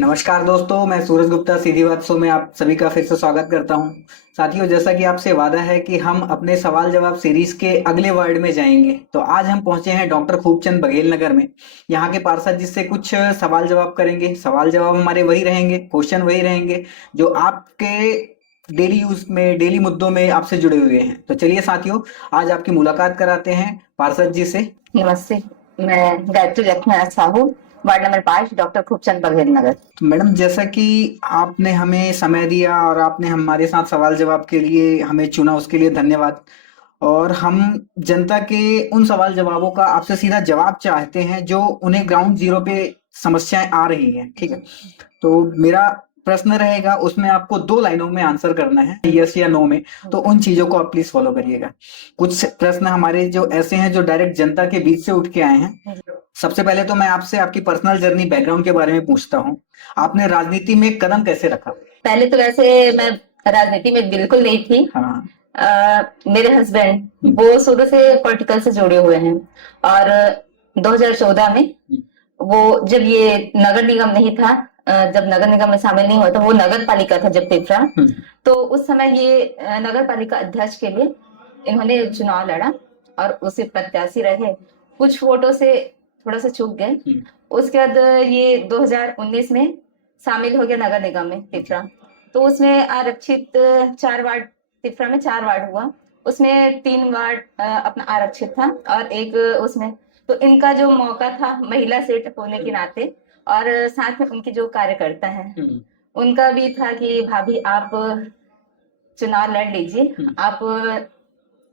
नमस्कार दोस्तों, मैं सूरज गुप्ता सीधी बात शो में आप सभी का फिर से स्वागत करता हूं। साथियों, जैसा कि आपसे वादा है कि हम अपने सवाल जवाब सीरीज के अगले वर्ड में जाएंगे, तो आज हम पहुंचे हैं डॉक्टर खूबचंद बघेल नगर में। यहाँ के पार्षद जी से कुछ सवाल जवाब करेंगे। सवाल जवाब हमारे वही रहेंगे, क्वेश्चन वही रहेंगे जो आपके डेली यूज में, डेली मुद्दों में आपसे जुड़े हुए हैं। तो चलिए साथियों, आज आपकी मुलाकात कराते हैं पार्षद जी से। नमस्ते। मैं Gayatri Laxman Sahu, ward number 5, doctor Khubchand Baghel Nagar. तो मैडम, जैसा कि आपने हमें समय दिया और आपने हमारे साथ सवाल जवाब के लिए हमें चुना, उसके लिए धन्यवाद। और हम जनता के उन सवाल जवाबों का आपसे सीधा जवाब चाहते हैं जो उन्हें ग्राउंड जीरो पे समस्याएं आ रही हैं। ठीक है, तो मेरा प्रश्न रहेगा, उसमें आपको 2 लाइनों में आंसर करना है, यस या नो में। तो उन चीजों को आप प्लीज फॉलो करिएगा। कुछ प्रश्न हमारे जो ऐसे हैं जो डायरेक्ट जनता के बीच से उठ के आए हैं। सबसे पहले तो मैं आपसे आपकी पर्सनल जर्नी, बैकग्राउंड के बारे में पूछता हूँ। आपने राजनीति में कदम कैसे रखा? पहले तो वैसे मैं राजनीति में बिल्कुल नहीं थी। हाँ। मेरे हस्बैंड वो शुरू से पॉलिटिकल से जुड़े हुए हैं, और 2014 में वो, जब ये नगर निगम नहीं था, जब नगर निगम में शामिल नहीं हुआ था, वो नगर पालिका था जब तिफरा, तो उस समय ये नगर पालिका अध्यक्ष के लिए इन्होंने चुनाव लड़ा और उसे प्रत्याशी रहे। कुछ वोटों से थोड़ा सा चूक गए। उसके बाद ये 2019 में शामिल हो गया नगर निगम में तिफरा। तो उसमें आरक्षित 4 वार्ड, तिफरा में 4 वार्ड हुआ, उसमें 3 वार्ड अपना आरक्षित था और एक उसमें, तो इनका जो मौका था महिला सीट होने के नाते, और साथ में उनके जो कार्यकर्ता हैं उनका भी था कि भाभी आप चुनाव लड़ लीजिए, आप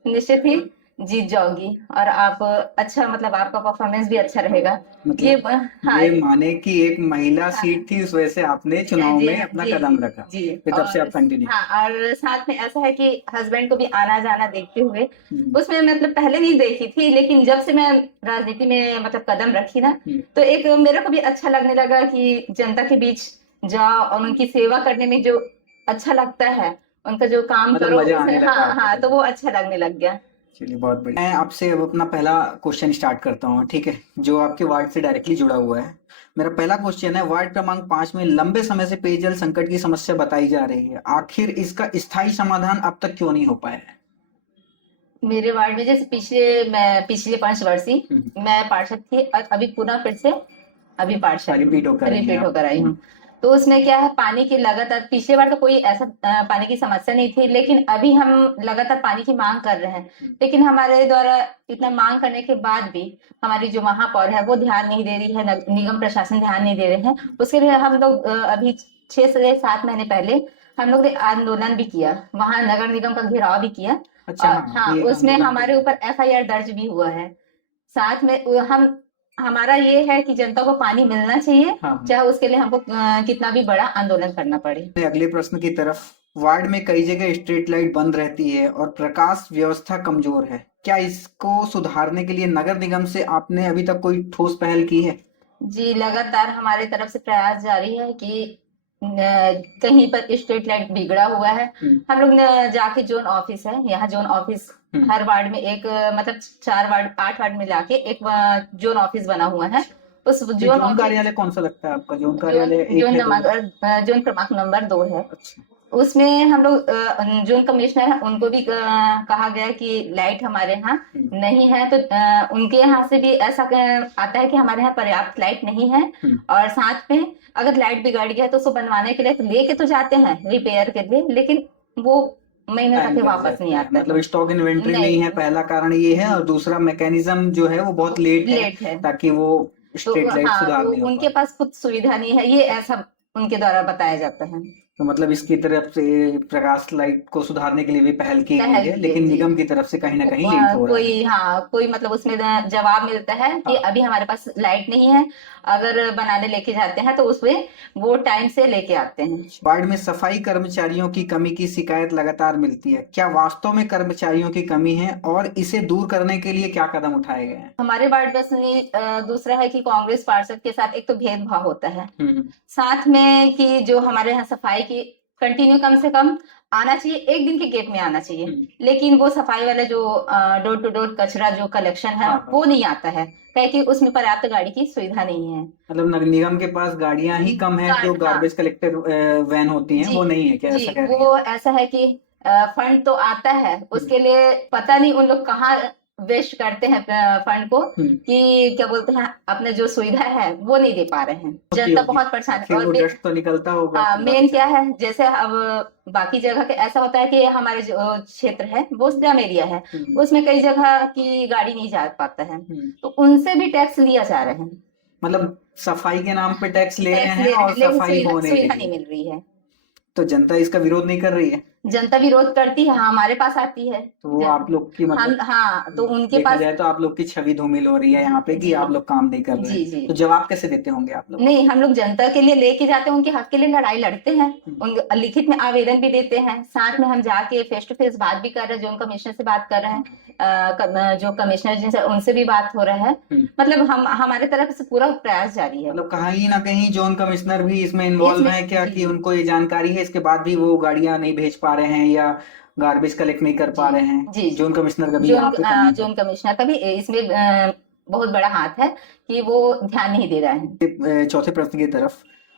निश्चित ही जीत जाओगी और आप अच्छा, मतलब आपका परफॉर्मेंस भी अच्छा रहेगा। ये मतलब हाँ, ये माने कि एक महिला हाँ, सीट थी, उस वजह से आपने चुनाव जी में हाँ, अपना जी कदम रखा। जी। फिर तब से आप कंटिन्यू। हाँ, और साथ में ऐसा है कि हस्बैंड को भी आना जाना देखते हुए, हम्म, उसमें मतलब पहले नहीं देखी थी, लेकिन जब से मैं राजनीति में मतलब कदम रखी ना, तो एक मेरे को भी अच्छा लगने लगा कि जनता के बीच जाओ और उनकी सेवा करने में जो अच्छा लगता है, उनका जो काम मतलब करो मजा उसे, आने लगा हाँ आपको हाँ, तो तो। वो अच्छा लगने लग गया। चलिए, बहुत बढ़िया। मैं आपसे अब अपना पहला क्वेश्चन स्टार्ट करता हूँ, ठीक है, जो आपके वार्ड से डायरेक्टली जुड़ा हुआ है। मेरा पहला क्वेश्चन है, वार्ड क्रमांक 5 में लंबे समय से पेयजल संकट की समस्या बताई जा रही है, आखिर इसका स्थायी समाधान अब तक क्यों नहीं हो पाया है? मेरे वार्ड में जैसे पिछले 5 वर्ष ही मैं पार्षद थी, और अभी पुनः फिर से अभी पार्षद रिपीट होकर आई हैं रिपीट आप। होकर आई हूँ। तो उसमें क्या है, पानी की लगातार, पिछले बार तो कोई ऐसा पानी की समस्या नहीं थी, लेकिन अभी हम लगातार पानी की मांग कर रहे हैं। लेकिन हमारे द्वारा इतना मांग करने के बाद भी हमारी जो महापौर है वो ध्यान नहीं दे रही है, निगम प्रशासन ध्यान नहीं दे रहे हैं। उसके लिए हम लोग अभी 6 से 7 महीने पहले हम लोग ने आंदोलन भी किया, वहां नगर निगम का घेराव भी किया। अच्छा, और हाँ, हाँ, ये उसमें आंदोलन हमारे तो। ऊपर एफआईआर दर्ज भी हुआ है। साथ में हम, हमारा ये है कि जनता को पानी मिलना चाहिए, हाँ, चाहे उसके लिए हमको कितना भी बड़ा आंदोलन करना पड़े। अगले प्रश्न की तरफ। वार्ड में कई जगह स्ट्रीट लाइट बंद रहती है और प्रकाश व्यवस्था कमजोर है, क्या इसको सुधारने के लिए नगर निगम से आपने अभी तक कोई ठोस पहल की है? जी, लगातार हमारे तरफ से प्रयास जारी है कि कहीं पर स्ट्रीट लाइट बिगड़ा हुआ है, हम लोग जाके जोन ऑफिस है, यहाँ जोन ऑफिस हर वार्ड में एक मतलब 4 वार्ड 8 वार्ड में जाके एक जोन ऑफिस बना हुआ है। उस ये जोन जोन ऑफिस, कार्यालय कौन सा लगता है आपका? जोन जोन कार्यालय एक जोन है, दो है? नंबर जोन क्रमांक नंबर 2 है। अच्छा। उसमें हम लोग जोन कमिश्नर है, उनको भी कहा गया कि लाइट हमारे यहाँ नहीं है, तो उनके यहाँ से भी ऐसा आता है कि हमारे यहाँ पर्याप्त लाइट नहीं है। और साथ में अगर लाइट बिगड़ गया तो उसको बनवाने के लिए तो लेके तो जाते हैं रिपेयर के लिए, लेकिन वो महीने टाइम तक लग वापस नहीं जाता है, आता मतलब है। स्टॉक इन्वेंट्री नहीं है, नहीं, पहला कारण ये है, और दूसरा मैकेनिज्म जो है वो बहुत लेट है, लेट है। ताकि वो तो स्ट्रीट लाइट हाँ, सुधार वो नहीं हो उनके पाए। पास खुद सुविधा नहीं है, ये ऐसा उनके द्वारा बताया जाता है। तो मतलब इसकी तरफ से प्रकाश लाइट को सुधारने के लिए भी पहल की गई पहल है, की है लेकिन जी। निगम की तरफ से कहीं ना कहीं लेट हो रहा है। कोई, हाँ, कोई मतलब उसमें जवाब मिलता है कि हाँ। अभी हमारे पास लाइट नहीं है। अगर बनाने लेके जाते हैं तो उसमें वो टाइम से लेके आते हैं। वार्ड में सफाई कर्मचारियों की कमी की शिकायत लगातार मिलती है, क्या वास्तव में कर्मचारियों की कमी है और इसे दूर करने के लिए क्या कदम उठाए गए हैं? हमारे वार्ड बस में दूसरा है कि कांग्रेस पार्षद के साथ एक तो भेदभाव होता है, हम्म। साथ में कि जो हमारे यहाँ सफाई की कंटिन्यू कम से कम आना चाहिए, एक दिन के गैप में आना चाहिए। लेकिन वो सफाई वाला जो डोर टू डोर कचरा जो कलेक्शन है हाँ, हाँ। वो नहीं आता है, क्या कि उसमें पर्याप्त गाड़ी की सुविधा नहीं है। मतलब नगर निगम के पास गाड़ियां ही कम है, जो हाँ गार्बेज कलेक्टर वैन होती हैं जी वो नहीं है क्या, जी, ऐसा कह रही हैं? वो ऐसा है कि फंड तो आता है, उसके लिए पता नहीं उन लोग कहाँ वेस्ट करते हैं फंड को, कि क्या बोलते हैं अपने जो सुविधा है वो नहीं दे पा रहे हैं। होती जनता होगी। बहुत परेशान है। फिर और वो डस्ट तो निकलता होगा हाँ, कूड़ा मेन कचरा। क्या है, जैसे अब बाकी जगह के ऐसा होता है कि हमारे जो क्षेत्र है वो स्लम एरिया है, उसमें कई जगह की गाड़ी नहीं जा पाता है, तो उनसे भी टैक्स लिया जा रहा है। मतलब सफाई के नाम पे टैक्स ले रहे टैक्स हैं ले रहे और हैं लेकिन सफाई हो नहीं सुविधा रही नहीं है। मिल रही है। तो जनता इसका विरोध नहीं कर रही है? जनता विरोध करती है, हमारे पास आती है। तो वो आप लोग की हम मतलब हाँ, तो उनके देखा पास जाए तो आप लोग की छवि धूमिल हो रही है यहाँ पे कि जी आप लोग काम नहीं कर रहे जी हैं। जी। तो जवाब कैसे देते होंगे आप लोग? नहीं, हम लोग जनता के लिए लेके जाते हैं, उनके हक के लिए लड़ाई लड़ते हैं, उन लिखित में आवेदन भी देते हैं, साथ में हम जाके फेस टू फेस बात भी कर रहे हैं, जो कमिश्नर से बात कर रहे हैं, जो कमिश्नर जिनसे उनसे भी बात हो रहा है। मतलब हम हमारे तरफ से पूरा प्रयास जारी है। मतलब कहीं ना कहीं जोन कमिश्नर भी इसमें इन्वॉल्व इसमें है क्या, जी कि उनको ये जानकारी है, इसके बाद भी वो गाड़ियां नहीं भेज पा रहे हैं या गार्बेज कलेक्ट नहीं कर पा जी रहे हैं? जी जोन कमिश्नर का भी जोन यहाँ पे कमी है। जोन कमिश्नर का भी इसमें बहुत बड़ा हाथ है कि वो ध्यान नहीं दे रहा है। चौथे प्रश्न की तरफ,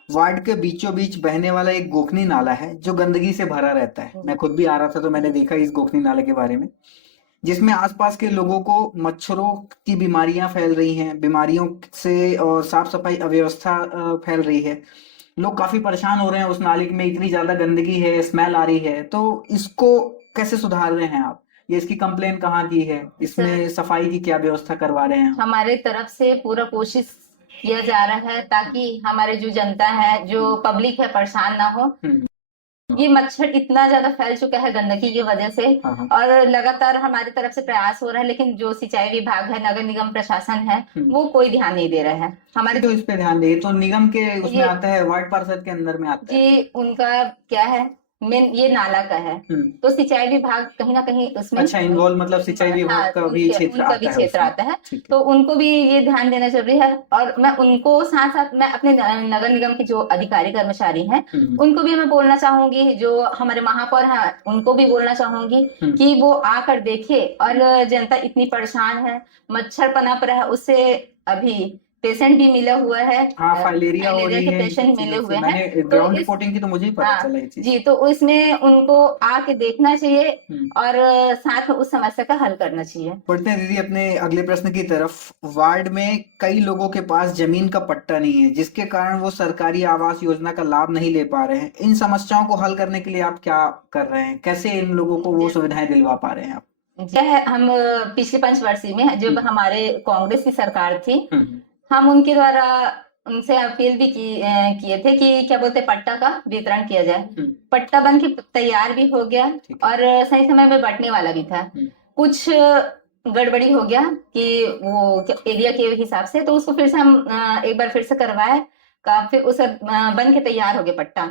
वार्ड के बीचों बीच बहने वाला एक गोखनी नाला है जो गंदगी से भरा रहता है। मैं खुद भी आ रहा था तो मैंने देखा इस गोखनी नाले के बारे में, जिसमें आसपास के लोगों को मच्छरों की बीमारियां फैल रही हैं, बीमारियों से और साफ सफाई अव्यवस्था फैल रही है। लोग काफी परेशान हो रहे हैं, उस नाले में इतनी ज्यादा गंदगी है, स्मेल आ रही है। तो इसको कैसे सुधार रहे हैं आप? ये इसकी कंप्लेन कहाँ की है? सर, इसमें सफाई की क्या व्यवस्था करवा रहे हैं? हमारे तरफ से पूरा कोशिश किया जा रहा है ताकि हमारे जो जनता है, जो पब्लिक है, परेशान ना हो। ये मच्छर इतना ज्यादा फैल चुका है गंदगी की वजह से, हाँ, हाँ। और लगातार हमारी तरफ से प्रयास हो रहा है, लेकिन जो सिंचाई विभाग है, नगर निगम प्रशासन है, वो कोई ध्यान नहीं दे रहा है हमारे। तो इस पे ध्यान दे, तो निगम के उसमें ये आता है, वार्ड पार्षद के अंदर में आता है। जी, उनका क्या है, मेन ये नाला का है, तो सिंचाई विभाग कहीं ना कहीं उसमें अच्छा, इन्वॉल्व मतलब सिंचाई हाँ, विभाग का भी क्षेत्र उनका भी आता है क्षेत्र उसमें। आता है, ठीक है। तो उनको भी ये ध्यान देना जरूरी है। और मैं उनको साथ साथ मैं अपने नगर निगम के जो अधिकारी कर्मचारी हैं उनको भी मैं बोलना चाहूंगी, जो हमारे महापौर हैं उनको भी बोलना चाहूंगी कि वो आकर देखे। और जनता इतनी परेशान है, मच्छर पनप रहा है, उससे अभी पेशेंट भी मिला हुआ है, हाँ, फाइलेरिया हो फाइलेरिया रही के है इन सब पेशेंट मिले चीजों से। हुए हैं। मैंने तो ग्राउंड रिपोर्टिंग की तो मुझे ही पता हाँ चला ये चीज। जी, तो इसमें उनको आके देखना चाहिए और साथ में उस समस्या का हल करना चाहिए। बढ़ते हैं दीदी अपने अगले प्रश्न की तरफ। वार्ड में कई लोगों के पास जमीन का पट्टा नहीं है, जिसके कारण वो सरकारी आवास योजना का लाभ नहीं ले पा रहे हैं। इन समस्याओं को हल करने के लिए आप क्या कर रहे हैं? कैसे इन लोगों को वो सुविधाएं दिलवा पा रहे हैं आप? यह हम पिछले पंचवर्षीय में जब हमारे कांग्रेस की सरकार थी, हम्म, हम उनके द्वारा उनसे अपील भी किए थे कि क्या बोलते पट्टा का वितरण किया जाए। पट्टा बन के तैयार भी हो गया और सही समय में बंटने वाला भी था। कुछ गड़बड़ी हो गया कि वो एरिया के हिसाब से, तो उसको फिर से हम एक बार फिर से करवाए का, फिर उसे बन के तैयार हो गया पट्टा।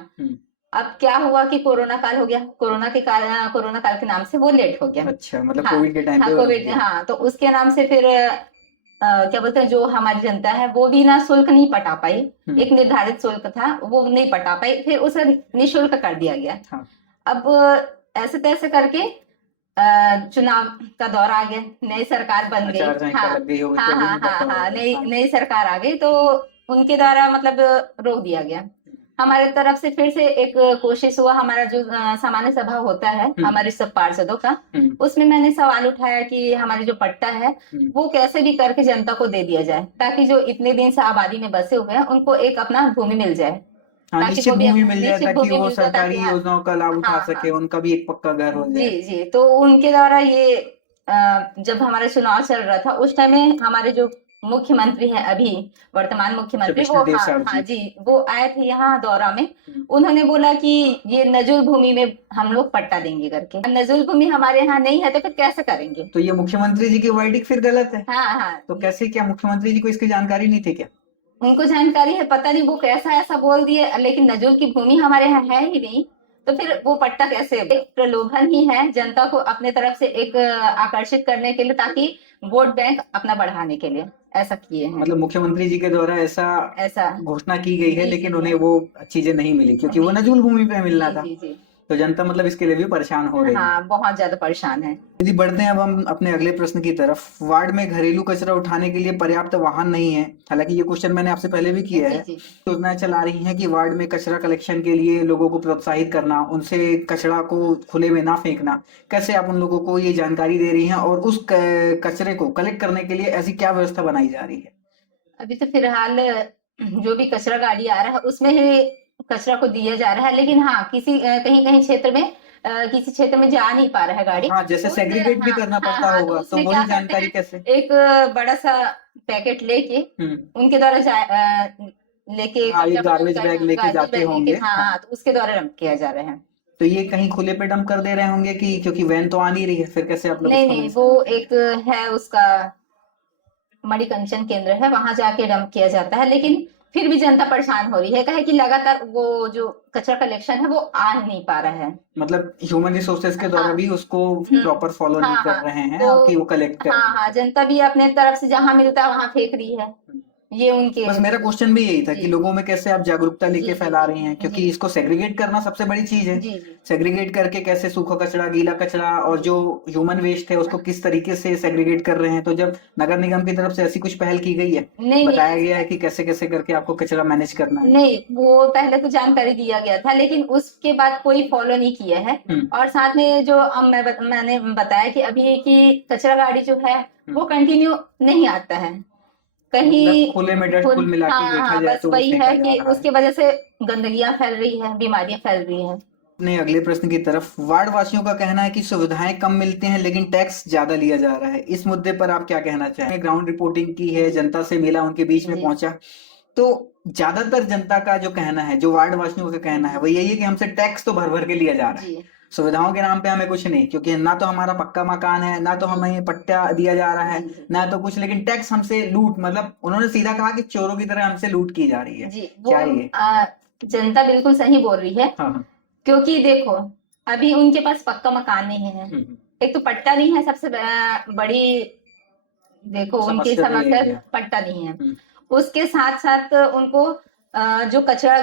अब क्या हुआ कि कोरोना काल हो गया, कोरोना काल के नाम से वो लेट हो गया। अच्छा, मतलब हाँ कोविड के टाइम हाँ, पे कोविड, हाँ, तो उसके नाम से फिर क्या बोलते हैं, जो हमारी जनता है वो भी ना शुल्क नहीं पटा पाई। एक निर्धारित शुल्क था वो नहीं पटा पाई, फिर उसे निःशुल्क कर दिया गया। हाँ। अब ऐसे तैसे करके चुनाव का दौर आ गया, नई सरकार बन गई। आचार संहिता हाँ लग गई होगी, हाँ कोविड हाँ में हाँ पट्टा हाँ, लग गया। नई हाँ। नई सरकार आ गई, तो उनके द्वारा मतलब रोक दिया गया। हमारे तरफ से फिर से एक कोशिश हुआ, हमारा जो सामान्य सभा होता है हमारे सब पार्षदों का, उसमें मैंने सवाल उठाया कि हमारी जो पट्टा है वो कैसे भी करके जनता को दे दिया जाए, ताकि जो इतने दिन से आबादी में बसे हुए हैं उनको एक अपना भूमि मिल जाए, हाँ, ताकि निश्चित वो भी भूमि मिल जाए निश्चित ताकि भूमि वो मिल जाए, ताकि सरकारी योजनाओं का लाभ उठा हाँ सके, हाँ उनका भी एक पक्का घर हो जाए। जी जी, तो उनके द्वारा ये जब हमारा चुनाव चल रहा था उस टाइम में हमारे जो मुख्यमंत्री हैं अभी, वर्तमान मुख्यमंत्री, वो विष्णुदेव हाँ साहब हाँ जी। जी, वो आए थे यहाँ दौरा में। उन्होंने बोला कि ये नजुल भूमि में हम लोग पट्टा देंगे करके। नजुल भूमि हमारे यहाँ नहीं है तो फिर कैसे करेंगे? तो ये मुख्यमंत्री जी की वर्डिक फिर गलत है? हाँ हाँ, तो कैसे, क्या मुख्यमंत्री जी को इसकी जानकारी नहीं थी क्या? उनको जानकारी है, पता नहीं वो कैसा ऐसा बोल दिए, लेकिन नजुल की भूमि हमारे यहाँ है ही नहीं, तो फिर वो पट्टा कैसे? एक प्रलोभन ही है जनता को अपने तरफ से एक आकर्षित करने के लिए, ताकि वोट बैंक अपना बढ़ाने के लिए। ऐसा किए हैं। मतलब मुख्यमंत्री जी के द्वारा ऐसा ऐसा घोषणा की गई है, जी, लेकिन जी, उन्हें वो चीजें नहीं मिली क्योंकि वो जी, नजूल भूमि पे मिलना जी, था। जी, जी। तो जनता मतलब इसके लिए भी परेशान हो रही है। हाँ, बहुत ज़्यादा परेशान है। यदि बढ़ते हैं अब हम अपने अगले प्रश्न की तरफ। वार्ड में घरेलू कचरा उठाने के लिए पर्याप्त वाहन नहीं है। हालांकि ये क्वेश्चन मैंने आपसे पहले भी किया जी, है। जी। योजनाएं चला रही हैं कि वार्ड में कचरा कलेक्शन के लिए लोगों को प्रोत्साहित करना, उनसे कचरा को खुले में ना फेंकना। कैसे आप उन लोगों को ये जानकारी दे रही हैं और उस कचरे को कलेक्ट करने के लिए ऐसी क्या व्यवस्था बनाई जा रही है? अभी तो फिलहाल जो भी कचरा गाड़ी आ रहा है उसमें ही कचरा को दिया जा रहा है, लेकिन हाँ किसी कहीं-कहीं क्षेत्र में किसी क्षेत्र में जा नहीं पा रहा है गाड़ी। हाँ, जैसे तो उसमें सेग्रीगेट भी हाँ, करना हाँ, पड़ता हाँ, तो होगा, तो उसमें क्या वही करते जानकारी हैं, कैसे? एक बड़ा-सा पैकेट लेके हुँ। उनके द्वारा लेके हाँ, ये कचरा गार्बेज बैग लेके गार्बेज जाते बैग लेके होंगे। हाँ, हाँ, हाँ, तो उसके द्वारा डंप किया जा रहा है। तो ये कहीं खुले पे डंप कर दे रहे होंगे कि क्योंकि वैन तो आ नहीं रही है, फिर कैसे आप लोग नहीं, उसको नहीं, मैनेज वो कर एक है उसका मणिकंचन केंद्र है, वहां जाके डंप किया जाता है, लेकिन फिर भी जनता परेशान हो रही है, कहे कि लगातार वो जो कचरा कलेक्शन है वो आ ही नहीं पा रहा है। मतलब ह्यूमन रिसोर्सेज के द्वारा हाँ, भी उसको प्रॉपर फॉलो नहीं हाँ, कर हाँ, रहे हैं तो कि वो कलेक्ट हाँ, करें। हाँ, जनता भी अपने तरफ से जहां मिलता है वहां फेंक रही है। ये उनके बस मेरा क्वेश्चन भी यही था जी, कि लोगों में कैसे आप जागरूकता लेके जी, जी, फैला जी, रही हैं, जी, क्योंकि इसको सेग्रीगेट करना सबसे बड़ी चीज है। जी, जी। सेग्रीगेट करके कैसे सूखा कचरा, गीला कचरा और जो ह्यूमन वेस्ट है उसको किस तरीके से सेग्रीगेट कर रहे हैं। तो जब नगर निगम की तरफ से ऐसी कुछ पहल की गई है, नहीं, नहीं, बताया गया है कि कैसे कैसे करके आपको कचरा मैनेज करना है। नहीं, वो पहले तो जानकारी दिया गया था, लेकिन उसके बाद कोई फॉलो नहीं किया है। हम्म। और साथ में जो मैंने बताया कि अभी की कचरा गाड़ी जो है वो कंटिन्यू नहीं आता है। मतलब कहीं खुले में डस्ट खुल कुल मिला के हाँ, देखा हाँ, जाए बस तो वो वही फेंका है जा कि रहा है। उसकी वजह से गंदगियां फैल रही है, बीमारियां फैल रही हैं। अपने अगले प्रश्न की तरफ। वार्ड वासियों का कहना है कि सुविधाएं कम मिलती हैं लेकिन टैक्स ज्यादा लिया जा रहा है। इस मुद्दे पर आप क्या कहना चाहेंगे? ग्राउंड रिपोर्टिंग की है, जनता से मिला, उनके बीच में जी, पहुंचा, तो ज्यादातर जनता का जो कहना है, जो वार्ड वासियों का कहना है, वो यही है कि हमसे टैक्स तो भर भर के लिया जा रहा है, जी, सुविधाओं के नाम पे हमें कुछ नहीं। क्योंकि ना तो हमारा पक्का मकान है, ना तो जी, हमें पट्टा दिया जा रहा है, जी, जी, ना तो कुछ, लेकिन टैक्स हमसे लूट, मतलब उन्होंने सीधा कहा कि चोरों की तरह हमसे लूट की जा रही है। जी, क्या ये? जनता बिल्कुल सही बोल रही है, हाँ, हाँ। क्योंकि देखो अभी उनके पास पक्का मकान नहीं है, एक तो पट्टा नहीं है, सबसे बड़ी देखो उनकी समस्या तो समस्या यही है। पट्टा नहीं है। उसके साथ साथ उनको जो कचरा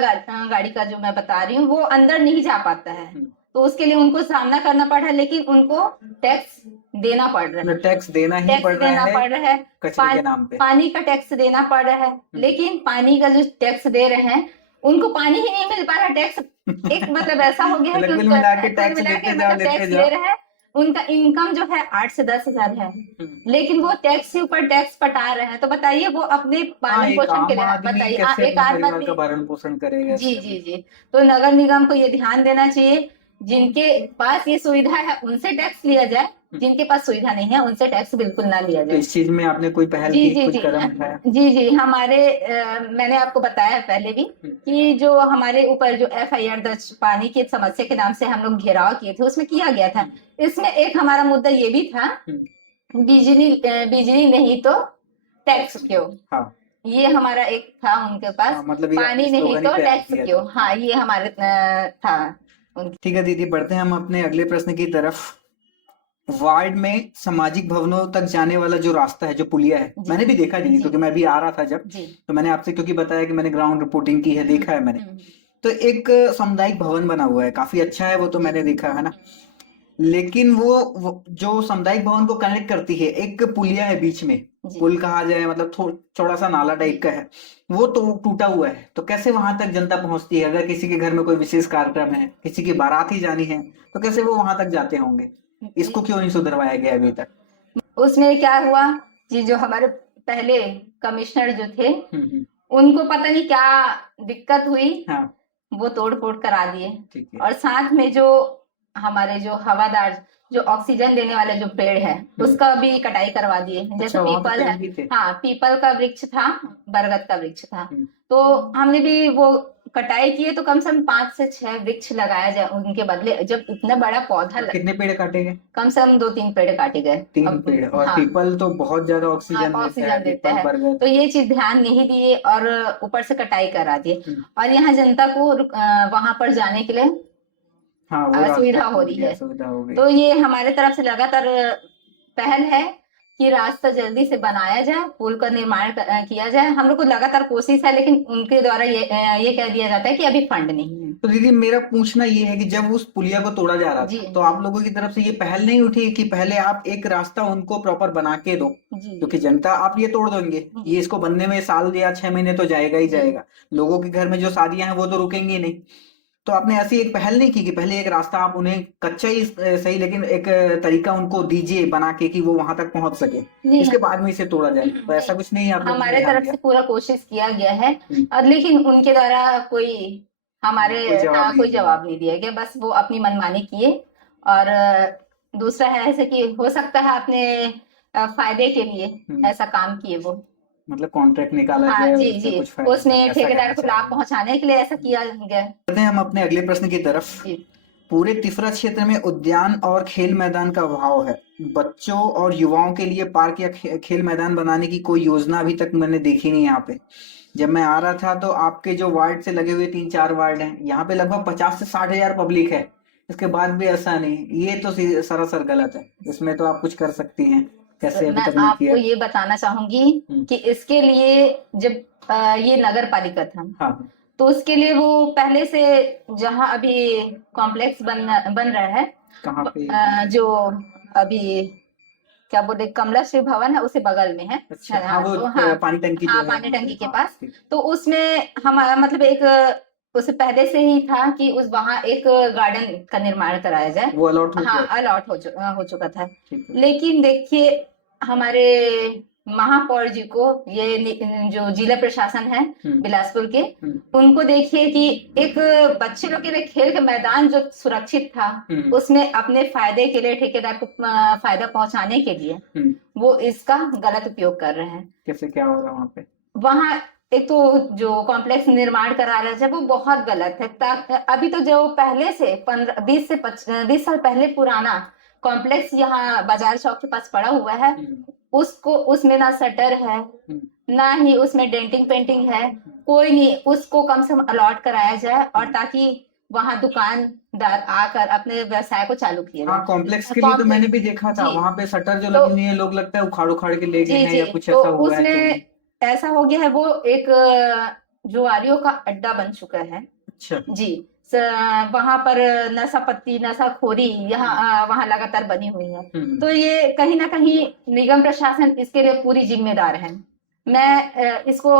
गाड़ी का जो मैं बता रही हूँ वो अंदर नहीं जा पाता है, तो उसके लिए उनको सामना करना पड़ रहा है, लेकिन उनको टैक्स देना पड़ रहा है। टैक्स देना ही टैक्स पड़ रहा देना है पड़ रहा है, कचरे के नाम पे। पानी का टैक्स देना पड़ रहा है, लेकिन पानी का जो टैक्स दे रहे हैं उनको पानी ही नहीं मिल पा रहा। टैक्स एक मतलब ऐसा हो गया है कि मतलब कुल उनका मिला के कुल टैक्स मिला के लेते जाओ मतलब लेते टैक्स ले जाओ। रहे हैं। उनका इनकम जो है 8 से 10 हजार है, लेकिन वो टैक्स के ऊपर टैक्स पटा रहे हैं, तो बताइए वो अपने हाँ, पालन एक पोषण के आम लिए आदमी बताइए कैसे एक अपना आम परिवार आदमी का भरण पोषण करेगा जी, ऐसे जी, में? जी। तो नगर निगम को ये ध्यान देना चाहिए, जिनके पास ये सुविधा है उनसे टैक्स लिया जाए, जिनके पास सुविधा नहीं है उनसे टैक्स बिल्कुल ना लिया तो जाए। इस चीज में आपने कोई पहल जी, की, जी, कुछ जी। कदम उठाया? जी, जी, हमारे मैंने आपको बताया पहले भी कि जो हमारे ऊपर जो एफआईआर दर्ज पानी की समस्या के नाम से हम लोग घेराव किए थे, उसमें किया गया था। इसमें एक हमारा मुद्दा ये भी था, बिजली नहीं तो टैक्स क्यों? हाँ, ये हमारा एक था उनके पास, हाँ, मतलब ये आपने पानी नहीं स्लोगन ही तो तैयार टैक्स किया क्यों? था। हाँ, ये हमारे था उनके। ठीक है दीदी, बढ़ते हैं हम अपने अगले प्रश्न की तरफ। वार्ड में सामाजिक भवनों तक जाने वाला जो रास्ता है, जो पुलिया है, जी, मैंने भी देखा जी, जी, क्योंकि मैं भी आ रहा था जब, जी। तो मैंने आपसे क्योंकि बताया कि मैंने ग्राउंड रिपोर्टिंग की है, देखा है मैंने। तो एक सामुदायिक भवन बना हुआ है, काफी अच्छा है वो, तो मैंने देखा है ना। लेकिन वो जो सामुदायिक भवन को कनेक्ट करती है, एक पुलिया है बीच में, जी, पुल कहा जाए, मतलब चौड़ा सा नाला टाइप का है, वो तो टूटा हुआ है। तो कैसे वहां तक जनता पहुंचती है? अगर किसी के घर में कोई विशेष कार्यक्रम है, किसी की बारात ही जानी है, तो कैसे वो वहां तक जाते होंगे? इसको क्यों नहीं सुधरवाया गया अभी तक? उसमें क्या हुआ कि जो हमारे पहले कमिश्नर जो थे, उनको पता नहीं क्या दिक्कत हुई, हाँ, वो तोड़ फोड़ करा दिए। ठीक है। और साथ में जो हमारे जो हवादार जो ऑक्सीजन देने वाले जो पेड़ है उसका भी कटाई करवा दिए। जैसे अच्छा, वहां पे पीपल पेड़ है, भी थे? हाँ पीपल का वृक्ष था, बरगद का वृक्ष था, तो हमने भी वो कटाई किए, तो कम से कम 5 से 6 वृक्ष लगाया जाए उनके बदले। जब इतना बड़ा पौधा तो कितने पेड़ काटे गए? कम से कम 2-3 पेड़ काटे गए। 3 अब पेड़? और हाँ, पीपल तो बहुत ज्यादा हाँ, ऑक्सीजन देता है, ऑक्सीजन देता पीपल, है, बरगद। तो ये चीज ध्यान नहीं दिए और ऊपर से कटाई करा दिए, और यहाँ जनता को वहां पर जाने के लिए हाँ, वो रास्ता असुविधा हो टूट रही गया, है। सुविधा हो गई। तो ये हमारे तरफ से लगातार पहल है कि रास्ता जल्दी से बनाया जाए, पुल का निर्माण किया जाए। हम लोग को लगातार कोशिश है, लेकिन उनके द्वारा ये कह दिया जाता है कि अभी फंड नहीं है। तो दीदी मेरा पूछना ये है कि जब उस पुलिया को तोड़ा जा रहा जी था तो आप लोगों की तरफ से ये पहल नहीं उठी कि पहले आप एक रास्ता उनको प्रॉपर बना के दो, जी क्योंकि जनता आप ये तोड़ दोगे, ये इसको बनने में साल या 6 महीने तो जाएगा ही जी जाएगा, लोगों के घर में जो शादियां हैं वो तो रुकेंगी नहीं। तो आपने ऐसी एक पहल नहीं की कि पहले एक रास्ता आप उन्हें कच्चा ही सही लेकिन एक तरीका उनको दीजिए बना के कि वो वहां तक पहुंच सके, नहीं इसके बाद में इसे तोड़ा जाए, तो ऐसा कुछ नहीं आप लोगों ने हमारे ध्यान तरफ दिया? से पूरा कोशिश किया गया है, हम्म, और लेकिन उनके द्वारा कोई हमारे कोई जवाब कोई नहीं दिया। जवाब नहीं दिया गया। बस वो अपनी मनमानी किए। और दूसरा है ऐसे कि हो सकता है अपने फायदे के लिए ऐसा काम किए वो। मतलब कॉन्ट्रैक्ट निकाला हाँ जाए और जी उससे जी, कुछ फायदा उसमें ऐसा ठेकेदार कहना को चाह लाभ रहे हैं। पहुंचाने के लिए ऐसा किया गया। बढ़ते हैं हम अपने अगले प्रश्न की तरफ। जी पूरे तिफरा क्षेत्र में उद्यान और खेल मैदान का अभाव है। बच्चों और युवाओं के लिए पार्क या खेल मैदान बनाने की कोई योजना अभी तक मैंने देखी नहीं यहाँ पे। जब मैं आ रहा था तो आपके जो वार्ड से लगे हुए 3-4 वार्ड हैं, यहाँ पे लगभग 50 से 60 हजार पब्लिक है, इसके बाद भी ऐसा नहीं, ये तो सरासर गलत है। इसमें तो आप कुछ कर सकती हैं, कैसे अभी मैं तक नहीं किया? आपको ये बताना चाहूंगी हम्म, कि इसके लिए जब ये नगर पालिका था, हाँ तो उसके लिए वो पहले से जहां अभी कॉम्प्लेक्स बन रहा है, कहाँ पे? जो अभी क्या बोलते कमला श्री भवन है, उसे बगल में है। अच्छा, हाँ हाँ वो तो हाँ, पानी टंकी जो हाँ है पानी वहाँ पे, टंकी के हाँ पास। ठीक। तो उसमें हमारा मतलब एक उससे पहले से ही था कि उस वहां एक गार्डन का निर्माण कराया जाए। वो अलॉट हो हाँ गया? अलॉट हो चुका था। ठीक है। लेकिन देखिए, हमारे महापौर जी को जो जिला प्रशासन है बिलासपुर के, उनको देखिए कि एक बच्चे लोग के लिए खेल का मैदान जो सुरक्षित था, उसमें अपने फायदे के लिए ठेकेदार को फायदा पहुंचाने के लिए वो इसका गलत उपयोग कर रहे हैं। कैसे क्या होगा वहाँ पे? वहां एक तो जो कॉम्प्लेक्स निर्माण करा रहे थे वो बहुत गलत है। अभी तो जो पहले से 20 साल पहले पुराना कॉम्प्लेक्स यहाँ बाजार चौक के पास पड़ा हुआ है, उसको उसमें ना शटर है, ना ही उसमें डेंटिंग पेंटिंग है, कोई नहीं। उसको कम से कम अलॉट कराया जाए, और ताकि वहां दुकानदार आकर अपने व्यवसाय को चालू किया हाँ जाए। कॉम्प्लेक्स के लिए तो मैंने भी देखा था, जी वहां पे शटर जो तो लगी हुई है, लोग लगता है उखाड़ उखाड़ के ले गए जी हैं जी, या कुछ तो ऐसा हुआ है जो भी। उसमें ऐसा हो गया है, वो एक जुआरियों का अड्डा बन चुका है। अच्छा। जी वहां पर नशापत्ती नशाखोरी यहाँ वहां लगातार बनी हुई है। तो ये कहीं ना कहीं निगम प्रशासन इसके लिए पूरी जिम्मेदार है। मैं इसको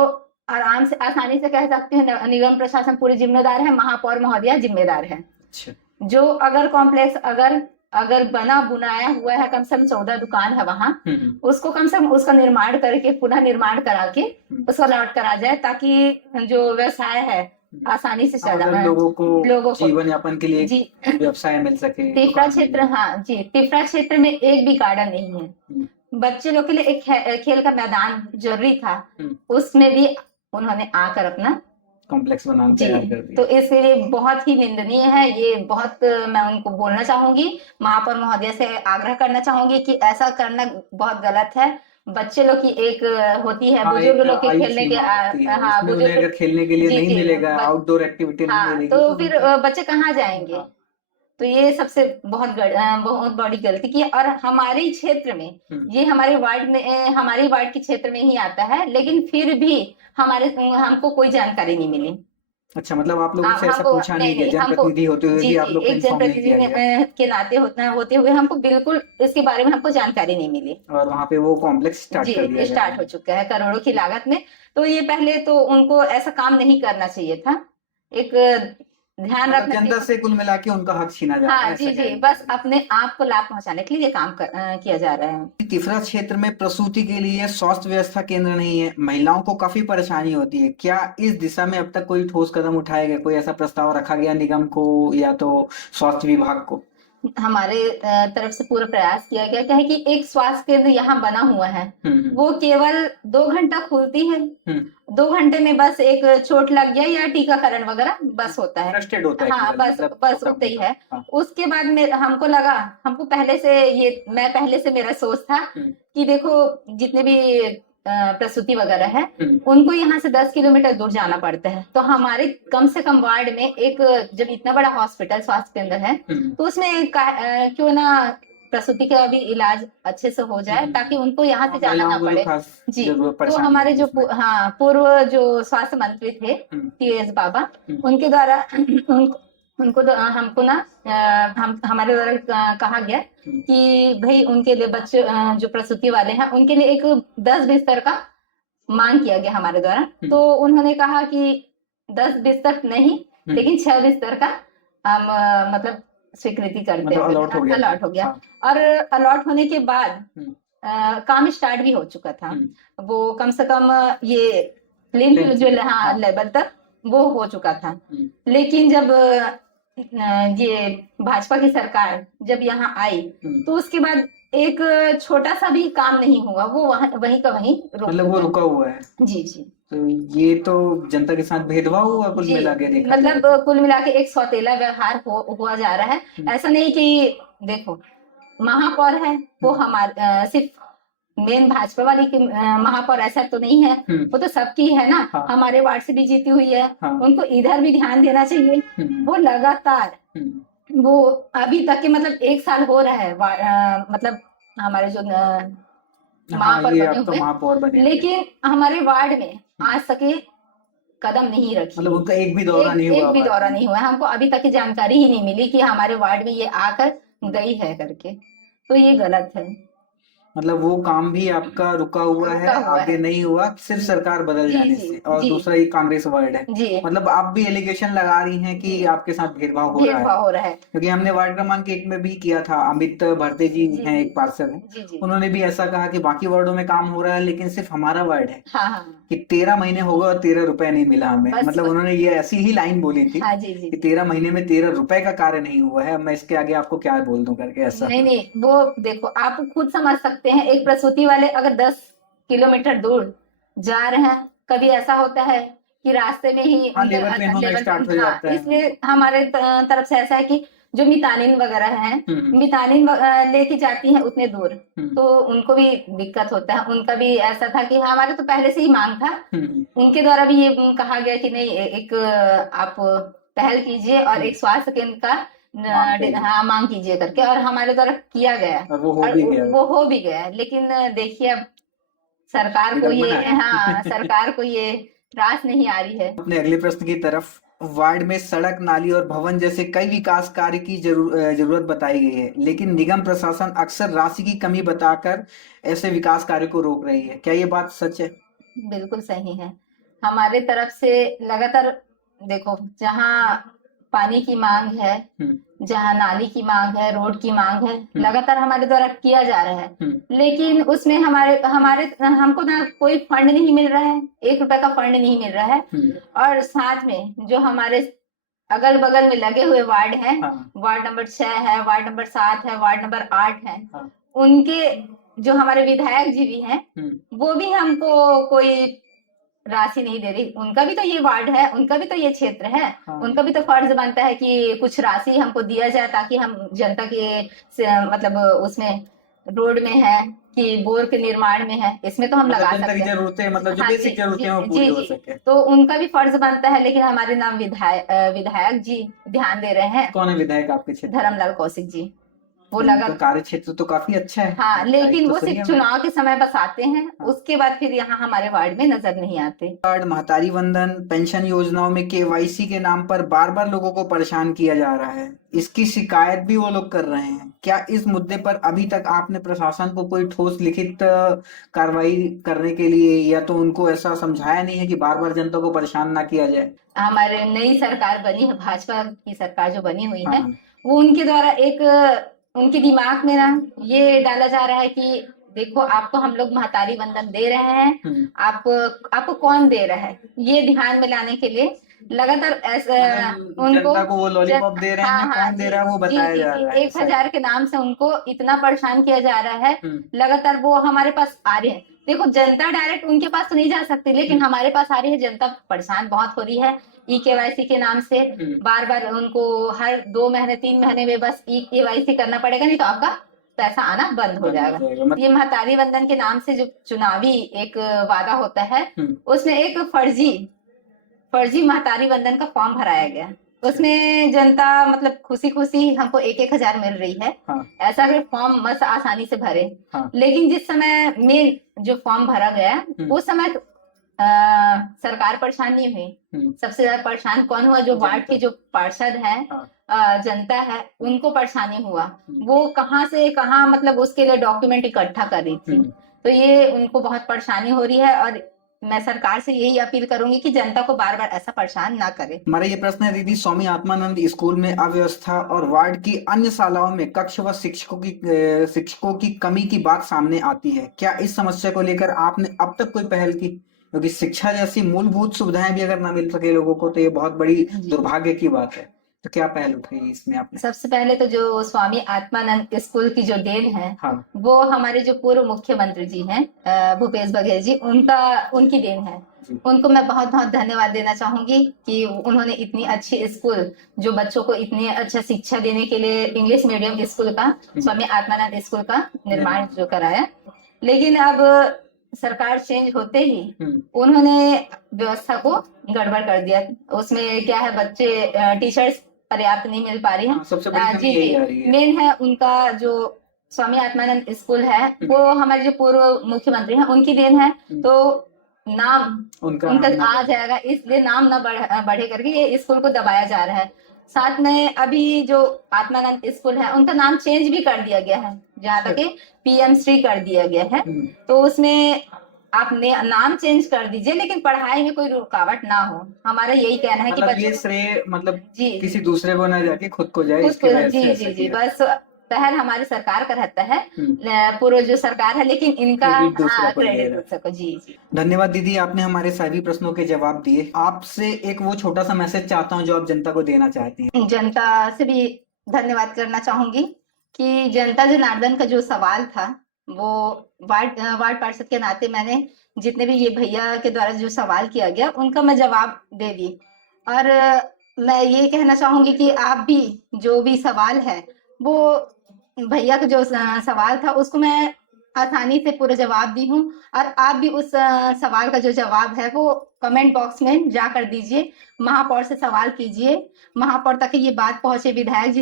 आराम से आसानी से कह सकती हूँ, निगम प्रशासन पूरी जिम्मेदार है, महापौर महोदया जिम्मेदार है। अच्छा। जो अगर कॉम्प्लेक्स अगर अगर बना बुनाया हुआ है, कम से कम 14 दुकान है वहां, उसको कम से कम उसका निर्माण करके पुनः निर्माण करा के उसको लॉट करा जाए, ताकि जो व्यवसाय है आसानी से चला मतलब लोगों को जीवन यापन के लिए जी व्यवसाय मिल सके, तिफरा दुकान मिल क्षेत्र, हाँ जी, तिफरा क्षेत्र में एक भी गार्डन नहीं है। बच्चे लोग के लिए एक खेल का मैदान जरूरी था, उसमें भी उन्होंने आकर अपना कॉम्प्लेक्स बनाना जी। तैयार कर दिया। तो इसके लिए बहुत ही निंदनीय है ये, बहुत मैं उनको बोलना चाहूंगी, महापौर महोदय से आग्रह करना चाहूंगी कि ऐसा करना बहुत गलत है। बच्चे लोग की एक होती है, हाँ, बुजुर्ग एक लोग के आयु खेलने के सीमा होती है, हाँ उसमें उन्हें अगर बुजुर्ग खेलने के लिए जी नहीं जी मिलेगा, आउटडोर एक्टिविटी नहीं हाँ, मिलेगी तो तो फिर बच्चे कहाँ जाएंगे? हाँ। तो ये सबसे बहुत बड़ी गलती की है। और हमारे क्षेत्र में ये हमारे वार्ड में हमारे वार्ड के क्षेत्र में ही आता है, लेकिन फिर भी हमको कोई जानकारी नहीं मिली। अच्छा, मतलब आप लोगों से ऐसा हमको पूछा नहीं गया, नहीं, हमको जनप्रतिनिधि होते हुए जी भी जी आप लोग को एक इन्फॉर्म नहीं जनप्रतिनिधि किया गया? के नाते होते हुए हमको बिल्कुल इसके बारे में हमको जानकारी नहीं मिली। और वहां पे वो कॉम्प्लेक्स स्टार्ट कर दिया जी गया स्टार्ट हो चुका है करोड़ों की लागत में। तो ये पहले तो उनको ऐसा काम नहीं करना चाहिए था। एक ध्यान मतलब रखना जनता चाहिए। से कुल मिला के उनका हक छीना जा रहा हाँ है, जी ऐसा जी, कहना बस चाह रहे अपने आप को लाभ पहुंचाने के लिए ये काम किया जा रहा है। हैं। तीसरा क्षेत्र में प्रसूति के लिए स्वास्थ्य व्यवस्था केंद्र नहीं है, महिलाओं को काफी परेशानी होती है, क्या इस दिशा में अब तक कोई ठोस कदम उठाया गया, कोई ऐसा प्रस्ताव रखा गया निगम को या तो स्वास्थ्य विभाग को? हमारे तरफ से पूरा प्रयास किया गया। क्या है कि एक स्वास्थ्य केंद्र यहाँ बना हुआ है, वो केवल 2 घंटा खुलती है। 2 घंटे में बस एक चोट लग गया या टीकाकरण वगैरह बस होता है। फ्रस्ट्रेट होता है हाँ केवल, बस मतलब बस छोटा उतना ही मोटा। है। हाँ। उसके बाद में हमको पहले से पहले से मेरा सोच था कि देखो जितने भी प्रसूति वगैरह है, उनको यहाँ से 10 किलोमीटर दूर जाना पड़ता है। तो हमारे कम से कम वार्ड में एक जब इतना बड़ा हॉस्पिटल स्वास्थ्य केंद्र है, तो उसमें क्यों ना प्रसूति का भी इलाज अच्छे से हो जाए, ताकि उनको यहाँ से जाना ना महिलाओं को जो पड़े। खास जी, जरूरत तो परेशानी हमारे होती जो है उसमें। हाँ पूर्व जो स्वास्थ्य मंत्री थे टीएस बाबा, उनके द्वारा उनको हमको ना हमारे द्वारा कहा गया कि भाई उनके लिए बच्चे जो प्रसूति वाले हैं उनके लिए एक 10 बिस्तर का मांग किया गया हमारे द्वारा। तो उन्होंने कहा कि 10 बिस्तर नहीं, लेकिन 6 बिस्तर का हम मतलब स्वीकृति करते मतलब हैं, अलॉट हो गया था। अलॉट हो गया। हाँ। और अलॉट होने के बाद काम स्टार्ट भी हो चुका था। वो कम से कम ये लिम्फ जो हाँ लेवल तक वो हो चुका था। लेकिन जब ये भाजपा की सरकार जब यहाँ आई, तो उसके बाद एक छोटा सा भी काम नहीं हुआ, वो वहीं का वहीं मतलब वो रुका हुआ है। जी जी। तो ये तो जनता के साथ भेदभाव हुआ कुल जी, मिला के देखा जाए मतलब तो। कुल मिला के एक सौतेला व्यवहार हुआ जा रहा है। ऐसा नहीं कि देखो महापौर है वो हमारे सिर्फ मेन भाजपा वाली की महापौर ऐसा तो नहीं है, वो तो सबकी है ना। हाँ। हमारे वार्ड से भी जीती हुई है। हाँ। उनको इधर भी ध्यान देना चाहिए। वो लगातार वो अभी तक के मतलब 1 साल हो रहा है मतलब हमारे जो महापौर ये बने अब तो हुए, महापौर बने हुए। लेकिन हमारे वार्ड में आज तक ये कदम नहीं रखी। मतलब उनका एक भी दौरा नहीं हुआ। एक भी दौरा नहीं हुआ। हमको अभी तक की जानकारी ही नहीं मिली कि हमारे वार्ड में ये आकर गई है करके। तो ये गलत है। मतलब वो काम भी आपका रुका हुआ है, आगे नहीं हुआ, सिर्फ सरकार बदल जाने से। और दूसरा ये कांग्रेस वार्ड है। जी। मतलब आप भी एलिगेशन लगा रही हैं कि आपके साथ भेदभाव हो रहा है। क्योंकि हमने वार्ड क्रमांक 1 में भी किया था, अमित भरते जी हैं एक पार्षद हैं, उन्होंने भी ऐसा कहा कि बाकी वार्डों में काम हो रहा है लेकिन सिर्फ हमारा वार्ड है कि 13 महीने हो गए और 13 रुपए नहीं मिला हमें। मतलब उन्होंने ये ऐसी ही लाइन बोली थी कि 13 महीने में 13 रुपए का कार्य नहीं हुआ है, अब मैं इसके आगे आपको क्या बोल दूं करके। ऐसा नहीं, वो देखो आप खुद समझ सकते हैं, एक प्रसूति वाले अगर 10 किलोमीटर दूर जा रहे हैं, कभी ऐसा होता है कि रास्ते में ही लेबर पेन होना स्टार्ट हो जाता है। इसलिए हमारे तरफ से ऐसा है कि जो मितानिन वगैरह हैं, मितानिन लेके जाती हैं उतने दूर, तो उनको भी दिक्कत होता है। उनका भी ऐसा था कि हमारे तो पहले से ही मांग था, उनके द्वारा भी ये कहा गया कि नहीं एक आप पहल कीजिए और एक स्वास्थ्य केंद्र का मांग कीजिए करके, और हमारे द्वारा किया गया और वो हो भी गया। लेकिन देखिए अब सरकार को ये सरकार को ये रास नहीं आ रही है। अपने अगले प्रश्न की तरफ, वार्ड में सड़क, नाली और भवन जैसे कई विकास कार्य की जरूरत बताई गई है, लेकिन निगम प्रशासन अक्सर राशि की कमी बताकर ऐसे विकास कार्य को रोक रही है। क्या ये बात सच है? बिल्कुल सही है। हमारे तरफ से लगातार देखो, जहाँ पानी की मांग है, जहाँ नाली की मांग है, रोड की मांग है, लगातार हमारे द्वारा किया जा रहा है। लेकिन उसमें हमको ना कोई फंड नहीं मिल रहा है, 1 रुपए का फंड नहीं मिल रहा है। और साथ में जो हमारे अगल बगल में लगे हुए वार्ड हैं, वार्ड नंबर 6 है, वार्ड नंबर 7 है, वार्ड नंबर 8 है, उनके जो हमारे विधायक जी भी हैं, वो भी हमको कोई राशि नहीं दे रही। उनका भी तो ये वार्ड है, उनका भी तो ये क्षेत्र है, उनका भी तो फर्ज बनता है कि कुछ राशि हमको दिया जाए, ताकि हम जनता के मतलब उसमें रोड में है कि बोर के निर्माण में है, इसमें तो हम लगा सकते हैं। जरूरतें मतलब जो बेसिक जरूरतें हैं वो पूरी हो सके, तो उनका भी फर्ज बनता है। लेकिन हमारे नाम विधायक जी ध्यान दे रहे हैं। कौन है विधायक आपके क्षेत्र? धर्मलाल कौशिक जी। वो लगा कार्य क्षेत्र तो काफी अच्छा है। लेकिन वो सिर्फ चुनाव के समय बस आते हैं, उसके बाद फिर यहाँ हमारे वार्ड में नजर नहीं आते। वार्ड महतारी वंदन पेंशन योजनाओं में केवाईसी के नाम पर बार बार लोगों को परेशान किया जा रहा है, इसकी शिकायत भी वो लोग कर रहे हैं। क्या इस मुद्दे पर अभी तक आपने प्रशासन को कोई ठोस लिखित कार्रवाई करने के लिए, या तो उनको ऐसा समझाया नहीं है कि बार बार जनता को परेशान ना किया जाए? हमारे नई सरकार बनी है, भाजपा की सरकार जो बनी हुई है, वो उनके द्वारा एक उनके दिमाग में ना ये डाला जा रहा है कि देखो आपको हम लोग महतारी वंदन दे रहे हैं, आपको कौन दे रहा है, ये ध्यान में लाने के लिए लगातार ऐसा उनको जनता को वो लॉलीपॉप दे रहे हैं, कौन दे रहा है वो बताया जा रहा है। 1000 के नाम से उनको इतना परेशान किया जा रहा है, लगातार वो हमारे पास आ रहे हैं। देखो जनता डायरेक्ट उनके पास तो नहीं जा सकती, लेकिन हमारे पास आ रही है। जनता परेशान बहुत हो रही है केवाईसी के नाम से। बार बार उनको हर 2 महीने 3 महीने में बस केवाईसी करना पड़ेगा, नहीं तो आपका पैसा आना बंद हो जाएगा। ये महतारी वंदन के नाम से जो चुनावी एक वादा होता है, उसमें एक फर्जी महतारी वंदन का फॉर्म भराया गया। उसमें जनता मतलब खुशी-खुशी हमको 1-1 हज़ार मिल रही है। हाँ, ऐसा कि फॉर्म मस्त आसानी से भरे। हाँ। लेकिन जिस समय मेन जो फॉर्म भरा गया, उस समय सरकार परेशान नहीं हुई। सबसे ज़्यादा परेशान कौन हुआ? जो वार्ड के जो पार्षद हैं, हाँ। जनता है, उनको परेशानी हुआ। वो कहाँ से कहाँ मतलब उसके लिए डॉक्यूमेंट इकट्ठा कर रही थी। तो ये उनको बहुत परेशानी हो रही है और मैं सरकार से यही अपील करूंगी कि जनता को बार-बार ऐसा परेशान ना करे। हमारा ये प्रश्न है दीदी, स्वामी आत्मानंद स्कूल में अव्यवस्था और वार्ड की अन्य शालाओं में कक्ष व शिक्षकों की कमी की बात सामने आती है। क्या इस समस्या को लेकर आपने अब तक कोई पहल की? क्योंकि शिक्षा जैसी मूलभूत सुविधाएं भी अगर ना मिल सके लोगों को तो ये बहुत बड़ी दुर्भाग्य की बात है। तो क्या पहल उठाई इसमें आपने? सबसे पहले तो जो स्वामी आत्मानंद स्कूल की जो देन है, हाँ, वो हमारे जो पूर्व मुख्यमंत्री जी हैं, भूपेश बघेल जी, उनकी देन है। जी। उनको मैं बहुत-बहुत धन्यवाद देना चाहूंगी कि उन्होंने इतनी अच्छी स्कूल, जो बच्चों को इतनी अच्छा शिक्षा देने के लिए इंग्लिश मीडियम स्कूल का, स्वामी आत्मानंद स्कूल का निर्माण जो कराया। लेकिन अब सरकार चेंज होते ही उन्होंने व्यवस्था को गड़बड़ कर दिया। उसमें क्या है, बच्चे टीचर्स पर्याप्त नहीं मिल पा रही है। हाँ, सबसे बड़ी कमी जी यही जी आ रही है। मेन है उनका जो स्वामी आत्मानंद स्कूल है, वो हमारे जो पूर्व मुख्यमंत्री हैं उनकी देन है। तो नाम उनका उनका नाम ना आ बढ़े। जाएगा, इसलिए नाम ना बढ़े करके ये स्कूल को दबाया जा रहा है। साथ में अभी जो आत्मानंद स्कूल है उनका नाम चेंज भी कर दिया गया है, जहाँ तक पीएम श्री कर दिया गया है। तो उसमें आप नाम चेंज कर दीजिए, लेकिन पढ़ाई में कोई रुकावट ना हो। हमारा यही कहना है कि मतलब ये बच्चों श्रेय मतलब जी किसी दूसरे को ना जाके खुद को जाए, खुद इसकी को वजह से जी ऐसा जी जी किया। बस पहल हमारी सरकार का रहता है, पूर्व जो सरकार है, लेकिन इनका क्रेडिट दूसरा कोई ले क्रेडिट रहा है। दूसरे को। जी जी धन्यवाद दीदी, आपने हमारे सभी प्रश्नों के जवाब दिए। आपसे एक वो छोटा सा मैसेज चाहता हूँ जो आप जनता को देना चाहती हैं। जनता से भी धन्यवाद करना चाहूंगी कि जनता जनार्दन का जो सवाल था, वो वार्ड पार्षद के नाते मैंने जितने भी ये भैया के द्वारा जो सवाल किया गया उनका मैं जवाब दे दी। और मैं ये कहना चाहूंगी कि आप भी जो भी सवाल है, वो भैया का जो सवाल था उसको मैं आसानी से पूरा जवाब दी हूँ। और आप भी उस सवाल का जो जवाब है वो कमेंट बॉक्स में जाकर दीजिए, महापौर से सवाल कीजिए, महापौर तक ये बात पहुंचे, विधायक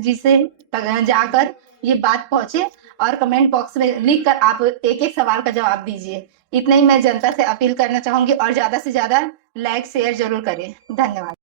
जी से जाकर ये बात पहुंचे और कमेंट बॉक्स में लिख कर आप एक-एक सवाल का जवाब दीजिए। इतना ही मैं जनता से अपील करना चाहूंगी और ज्यादा से ज्यादा लाइक शेयर जरूर करें। धन्यवाद।